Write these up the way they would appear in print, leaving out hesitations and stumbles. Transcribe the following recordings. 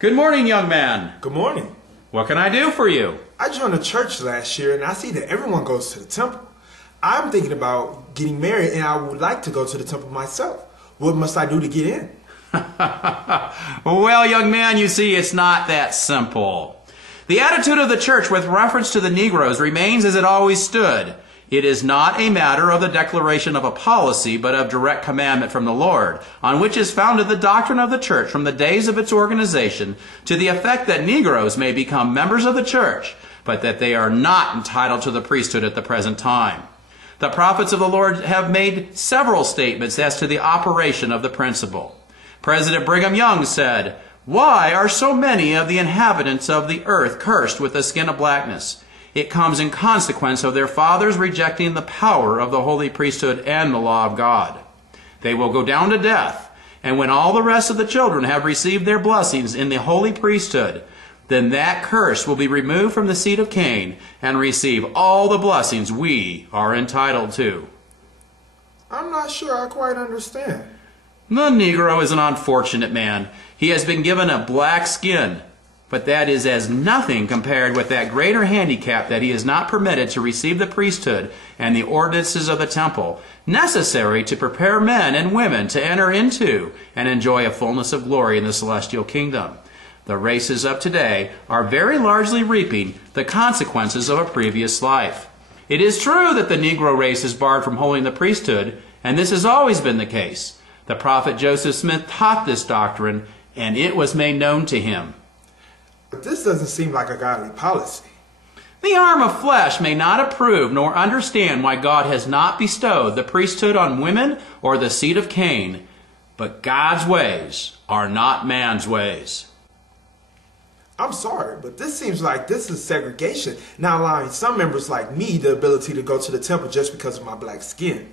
Good morning, young man. Good morning. What can I do for you? I joined the church last year and I see that everyone goes to the temple. I'm thinking about getting married and I would like to go to the temple myself. What must I do to get in? Well, young man, you see, it's not that simple. The attitude of the church with reference to the Negroes remains as it always stood. It is not a matter of the declaration of a policy, but of direct commandment from the Lord, on which is founded the doctrine of the church from the days of its organization, to the effect that Negroes may become members of the church, but that they are not entitled to the priesthood at the present time. The prophets of the Lord have made several statements as to the operation of the principle. President Brigham Young said, "Why are so many of the inhabitants of the earth cursed with the skin of blackness? It comes in consequence of their fathers rejecting the power of the holy priesthood and the law of God. They will go down to death, and when all the rest of the children have received their blessings in the holy priesthood, then that curse will be removed from the seed of Cain and receive all the blessings we are entitled to." I'm not sure I quite understand. The Negro is an unfortunate man. He has been given a black skin, but that is as nothing compared with that greater handicap that he is not permitted to receive the priesthood and the ordinances of the temple, necessary to prepare men and women to enter into and enjoy a fullness of glory in the celestial kingdom. The races of today are very largely reaping the consequences of a previous life. It is true that the Negro race is barred from holding the priesthood, and this has always been the case. The prophet Joseph Smith taught this doctrine, and it was made known to him. But this doesn't seem like a godly policy. The arm of flesh may not approve nor understand why God has not bestowed the priesthood on women or the seed of Cain, but God's ways are not man's ways. I'm sorry, but this seems like this is segregation, not allowing some members like me the ability to go to the temple just because of my black skin.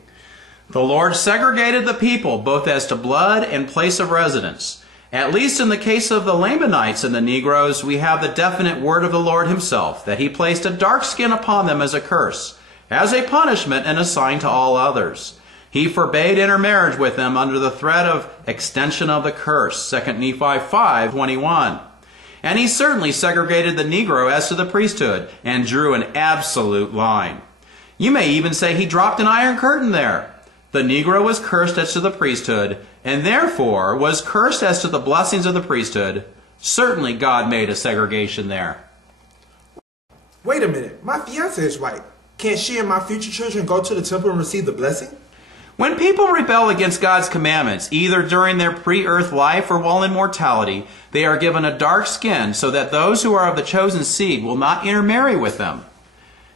The Lord segregated the people both as to blood and place of residence. At least in the case of the Lamanites and the Negroes, we have the definite word of the Lord himself, that he placed a dark skin upon them as a curse, as a punishment and a sign to all others. He forbade intermarriage with them under the threat of extension of the curse, 2 Nephi 5:21. And he certainly segregated the Negro as to the priesthood and drew an absolute line. You may even say he dropped an iron curtain there. The Negro was cursed as to the priesthood, and therefore was cursed as to the blessings of the priesthood. Certainly God made a segregation there. Wait a minute, my fiancée is white. Can't she and my future children go to the temple and receive the blessing? When people rebel against God's commandments, either during their pre-earth life or while in mortality, they are given a dark skin so that those who are of the chosen seed will not intermarry with them.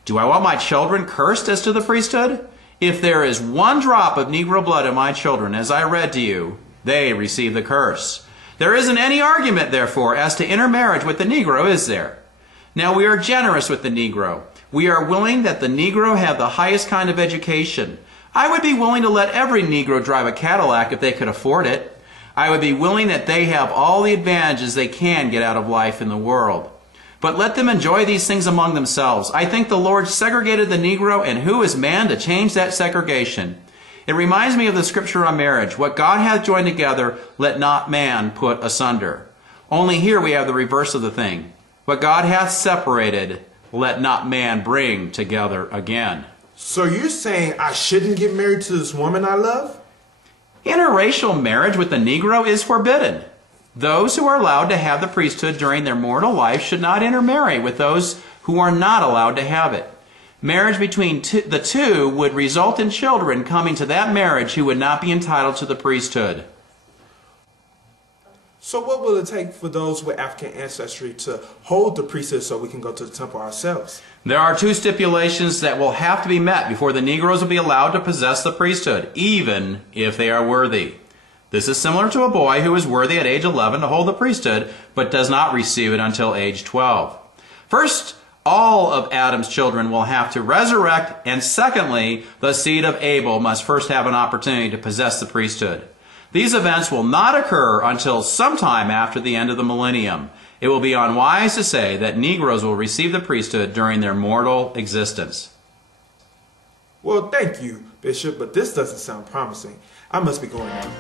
Do I want my children cursed as to the priesthood? If there is one drop of Negro blood in my children, as I read to you, they receive the curse. There isn't any argument, therefore, as to intermarriage with the Negro, is there? Now, we are generous with the Negro. We are willing that the Negro have the highest kind of education. I would be willing to let every Negro drive a Cadillac if they could afford it. I would be willing that they have all the advantages they can get out of life in the world. But let them enjoy these things among themselves. I think the Lord segregated the Negro, and who is man to change that segregation? It reminds me of the scripture on marriage. What God hath joined together, let not man put asunder. Only here we have the reverse of the thing. What God hath separated, let not man bring together again. So you're saying I shouldn't get married to this woman I love? Interracial marriage with the Negro is forbidden. Those who are allowed to have the priesthood during their mortal life should not intermarry with those who are not allowed to have it. Marriage between the two would result in children coming to that marriage who would not be entitled to the priesthood. So what will it take for those with African ancestry to hold the priesthood so we can go to the temple ourselves? There are two stipulations that will have to be met before the Negroes will be allowed to possess the priesthood, even if they are worthy. This is similar to a boy who is worthy at age 11 to hold the priesthood, but does not receive it until age 12. First, all of Adam's children will have to resurrect, and secondly, the seed of Abel must first have an opportunity to possess the priesthood. These events will not occur until sometime after the end of the millennium. It will be unwise to say that Negroes will receive the priesthood during their mortal existence. Well, thank you, Bishop, but this doesn't sound promising. I must be going now.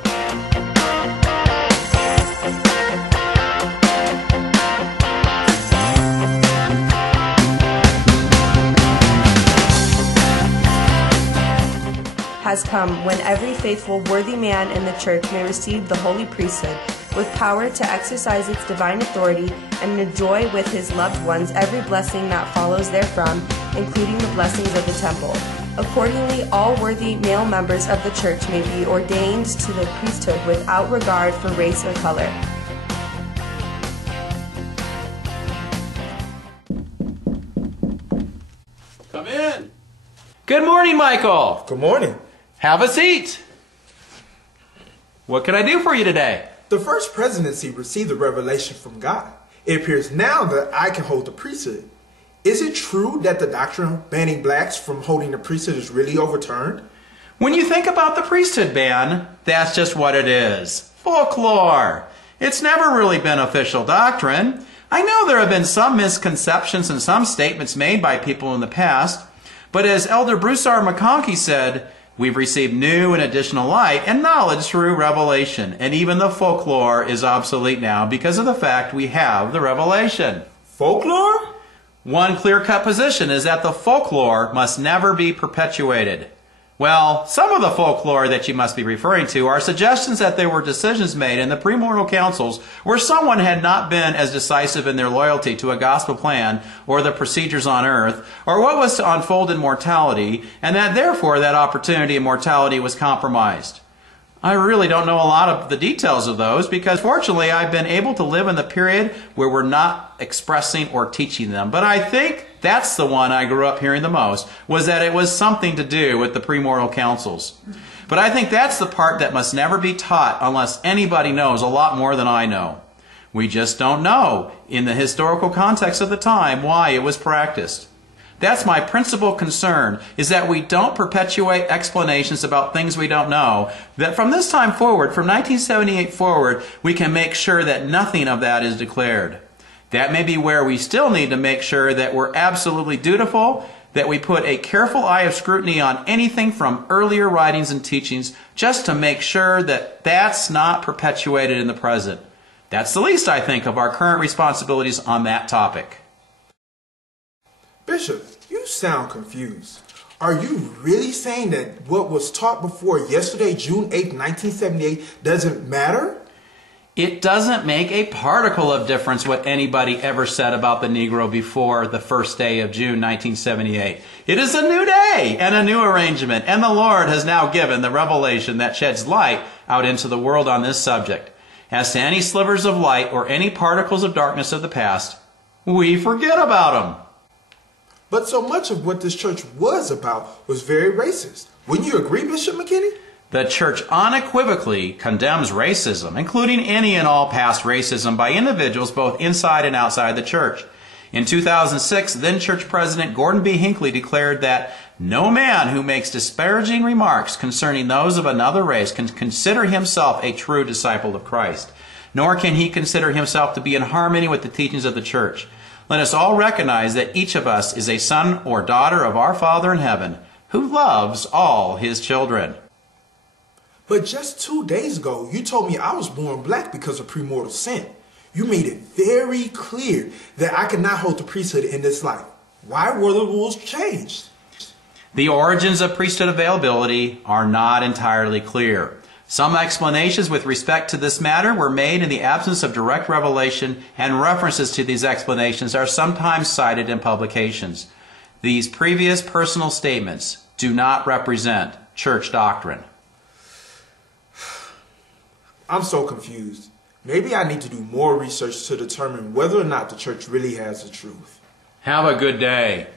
has come when every faithful, worthy man in the church may receive the holy priesthood, with power to exercise its divine authority and enjoy with his loved ones every blessing that follows therefrom, including the blessings of the temple. Accordingly, all worthy male members of the church may be ordained to the priesthood without regard for race or color. Come in. Good morning, Michael. Good morning. Have a seat. What can I do for you today? The first presidency received a revelation from God. It appears now that I can hold the priesthood. Is it true that the doctrine banning blacks from holding the priesthood is really overturned? When you think about the priesthood ban, that's just what it is. Folklore. It's never really been official doctrine. I know there have been some misconceptions and some statements made by people in the past, but as Elder Bruce R. McConkie said, we've received new and additional light and knowledge through revelation, and even the folklore is obsolete now because of the fact we have the revelation. Folklore? One clear-cut position is that the folklore must never be perpetuated. Well, some of the folklore that you must be referring to are suggestions that there were decisions made in the premortal councils where someone had not been as decisive in their loyalty to a gospel plan or the procedures on earth or what was to unfold in mortality, and that therefore that opportunity in mortality was compromised. I really don't know a lot of the details of those because fortunately I've been able to live in the period where we're not expressing or teaching them. But I think that's the one I grew up hearing the most, was that it was something to do with the premortal councils. But I think that's the part that must never be taught unless anybody knows a lot more than I know. We just don't know, in the historical context of the time, why it was practiced. That's my principal concern, is that we don't perpetuate explanations about things we don't know, that from this time forward, from 1978 forward, we can make sure that nothing of that is declared. That may be where we still need to make sure that we're absolutely dutiful, that we put a careful eye of scrutiny on anything from earlier writings and teachings, just to make sure that that's not perpetuated in the present. That's the least, I think, of our current responsibilities on that topic. Bishop, you sound confused. Are you really saying that what was taught before yesterday, June 8, 1978, doesn't matter? It doesn't make a particle of difference what anybody ever said about the Negro before the first day of June 1978. It is a new day and a new arrangement, and the Lord has now given the revelation that sheds light out into the world on this subject. As to any slivers of light or any particles of darkness of the past, we forget about them. But so much of what this church was about was very racist. Wouldn't you agree, Bishop McKinney? The church unequivocally condemns racism, including any and all past racism by individuals both inside and outside the church. In 2006, then church president Gordon B. Hinckley declared that no man who makes disparaging remarks concerning those of another race can consider himself a true disciple of Christ, nor can he consider himself to be in harmony with the teachings of the church. Let us all recognize that each of us is a son or daughter of our Father in heaven, who loves all his children. But just 2 days ago, you told me I was born black because of premortal sin. You made it very clear that I could not hold the priesthood in this life. Why were the rules changed? The origins of priesthood availability are not entirely clear. Some explanations with respect to this matter were made in the absence of direct revelation, and references to these explanations are sometimes cited in publications. These previous personal statements do not represent church doctrine. I'm so confused. Maybe I need to do more research to determine whether or not the church really has the truth. Have a good day.